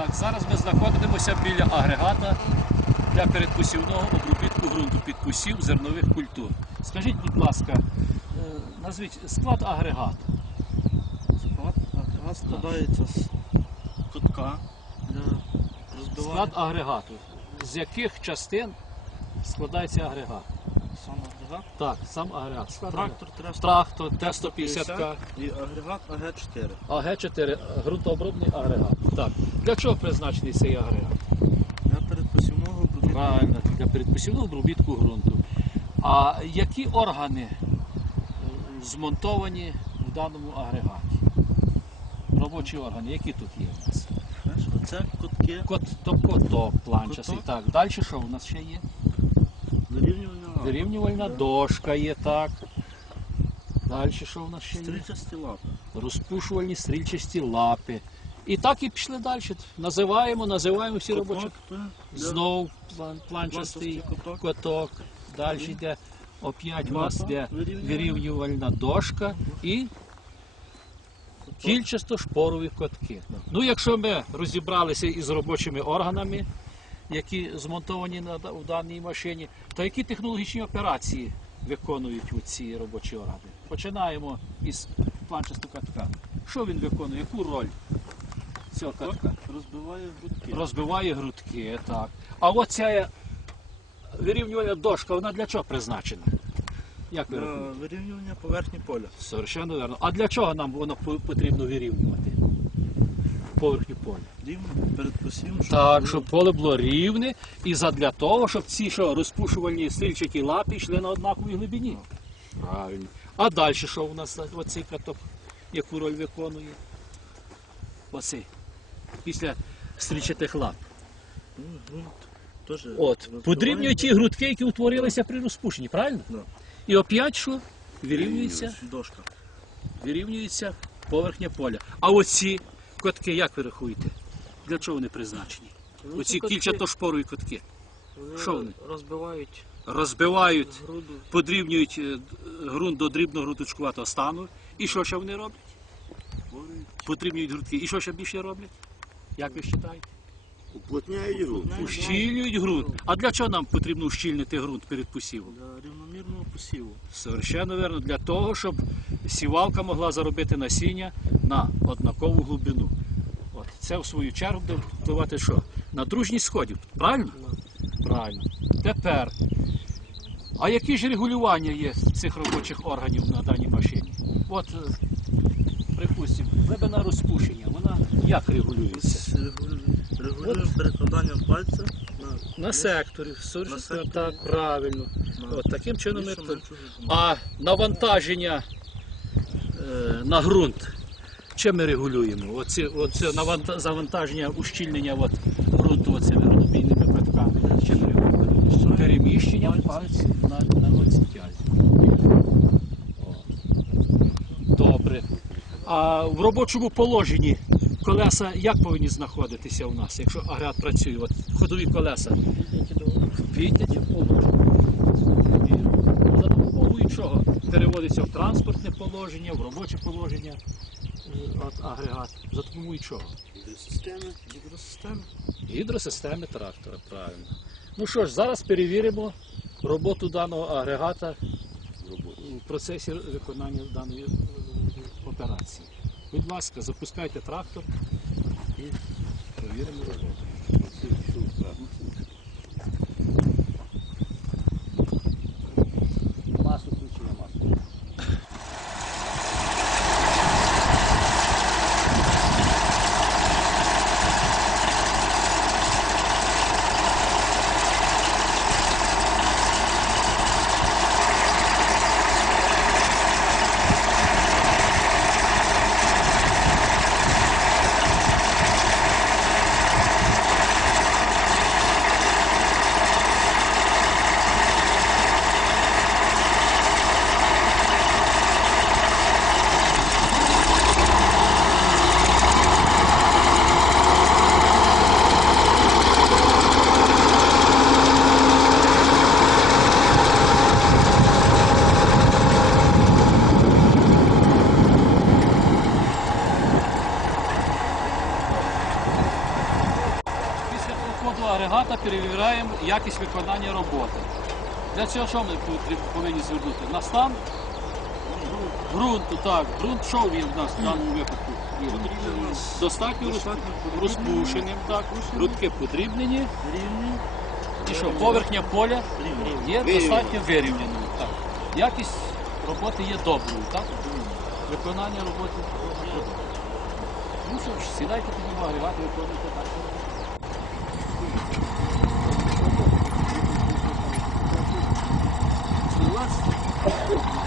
Так, зараз ми знаходимося біля агрегата для передпосівного обробітку ґрунту під посів зернових культур. Скажіть, будь ласка, е, назвіть склад агрегату. Склад агрегат складається з кутка для розбивання Склад агрегату. З яких частин складається агрегат? сам агрегат. Так, сам агрегат. Трактор Трактор, Т-150К, і агрегат АГ-4. АГ-4, ґрунтообробний агрегат. Так. Для чого призначений цей агрегат? Для передпосівного обробітку. Правильно, для передпосівного обробітку ґрунту. А які органи змонтовані в даному агрегаті? Робочі органи, які тут є у нас? Оце кутки Кот, то коток планчастий. Коток. Так, далі що у нас ще є? вирівнювання. Вирівнювальна дошка є, так. Далі що у нас ще є? Стрільчасті лапи. Розпушувальні стрільчасті лапи. І так і пішли далі. Називаємо, називаємо всі робочі. Куток, то для Знов план, планчастий планчастий куток. коток. Далі йде оп'ять у нас Лапа, йде вирівнювальна. вирівнювальна дошка і кільчасто-шпорові котки. Ну, якщо ми розібралися із робочими органами, які змонтовані на, да- даній машині, то які технологічні операції виконують у ці робочі органи? Починаємо із планчастого катка. Що він виконує? Яку роль цього катка? Розбиває грудки. Розбиває грудки, так. А оця вирівнювальна дошка, вона для чого призначена? Як ви Для рахуєте? вирівнювання поверхні поля. Совершенно верно. А для чого нам воно по- потрібно вирівнювати? Поверхню поля. Рівно перед посівом. щоб Так, було щоб поле було рівне і задля того, щоб ці що, розпушувальні стрільчаті лапи йшли на однаковій глибині. Правильно. А далі що у нас оцей каток, яку роль виконує? Оцей. Після стрільчатих лап. ну, От, розбиває. подрібнюють ті грудки, які утворилися при розпушенні, правильно? Да. І оп'ять що? Вирівнюється, вирівнюється поверхня поля. А оці котки, як ви рахуєте? Для чого вони призначені? Ну, Оці кільчато-шпорові котки Що вони? розбивають розбивають, груду. подрібнюють е, д- ґрунт до дрібного грудочкуватого стану. І що ще вони роблять? Подрібнюють грудки. І що ще більше роблять? Як ви вважаєте? Уплотняють ґрунт. Ущільнюють ґрунт. А для чого нам потрібно ущільнити ґрунт перед посівом? Для рівномірного посіву. Совершенно верно, для того, щоб сівалка могла заробити насіння на однакову глибину. От це в свою чергу буде впливати що? На дружність сходів. Правильно? Правильно. Тепер. А які ж регулювання є цих робочих органів на даній машині? От, е, припустимо, глибина розпушення, вона як регулюється? Регулю- Регулюємо перекладанням пальця на, На секторі. Совершенно секторі. так, правильно. на От таким чином ми. А навантаження е, на ґрунт чим ми регулюємо? Оці, оце наванта- завантаження, ущільнення от, ґрунту оцими родобійними катками. Чим ми регулюємо? Переміщенням пальців на, на ноці тязі. О. Добре. А в робочому положенні колеса як повинні знаходитися у нас, якщо агрегат працює? От ходові колеса підняті. За допомогою чого переводиться в транспортне положення, в робоче положення е, от агрегат. За допомогою чого? Системи. Гідросистема. Гідросистеми трактора, правильно. Ну що ж, зараз перевіримо роботу даного агрегата в процесі виконання даної операції. Будь ласка, запускайте трактор і провіримо роботу. Якість виконання роботи. Для цього що ми повинні звернути? На стан ґрунту, так. Ґрунт що він в нас в даному випадку? Достатньо розпушеним, так. Грудки подрібнені. І що, поверхня поля є достатньо вирівняною. Так. Якість роботи є доброю, так? Виконання роботи добре. Ну що ж, сідайте тоді в агрегат виконуйте так. ます。